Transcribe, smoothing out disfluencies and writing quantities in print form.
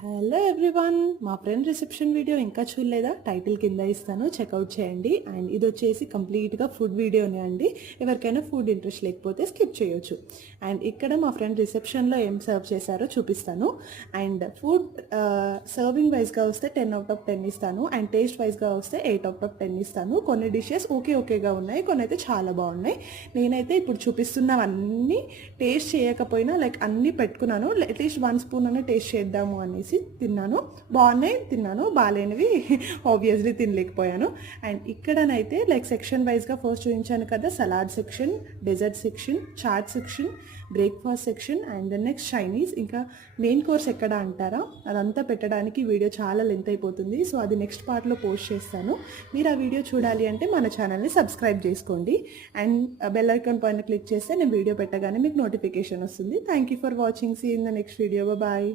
Hello everyone, మా friend reception video ఇంకా చూడలేదా? టైటిల్ కింద ఇస్తాను, చెక్అవుట్ చేయండి. అండ్ ఇది వచ్చేసి కంప్లీట్గా ఫుడ్ వీడియోనే అండి. ఎవరికైనా ఫుడ్ ఇంట్రెస్ట్ లేకపోతే స్కిప్ చేయొచ్చు. అండ్ ఇక్కడ మా ఫ్రెండ్ రిసెప్షన్లో ఏం సర్వ్ చేశారో చూపిస్తాను. అండ్ ఫుడ్ సర్వింగ్ వైజ్గా వస్తే 10/10 ఇస్తాను. అండ్ టేస్ట్ వైజ్గా వస్తే 8/10 ఇస్తాను. కొన్ని డిషెస్ ఓకేగా ఉన్నాయి, కొన్ని అయితే చాలా బాగున్నాయి. నేనైతే ఇప్పుడు చూపిస్తున్నవన్నీ టేస్ట్ చేయకపోయినా అన్నీ పెట్టుకున్నాను. అట్లీస్ట్ 1 స్పూన్ అనే టేస్ట్ చేద్దాము అనేసి తిన్నాను. బాగున్నాయి తిన్నాను, బాగాలేనివి ఆబ్వియస్లీ తినలేకపోయాను. అండ్ ఇక్కడనైతే సెక్షన్ వైజ్గా ఫస్ట్ చూపించాను కదా, salad section, dessert section, chaat section, breakfast section and next Chinese. ఇంకా మెయిన్ కోర్స్ ఎక్కడ అంటారా, అదంతా పెట్టడానికి వీడియో చాలా లెంత్ అయిపోతుంది. సో అది నెక్స్ట్ పార్ట్లో పోస్ట్ చేస్తాను. మీరు ఆ వీడియో చూడాలి అంటే మన ఛానల్ని సబ్స్క్రైబ్ చేసుకోండి. అండ్ బెల్ ఐకాన్ పైన క్లిక్ చేస్తే నేను వీడియో పెట్టగానే మీకు నోటిఫికేషన్ వస్తుంది. Thank you for watching. See in the next video. Bye.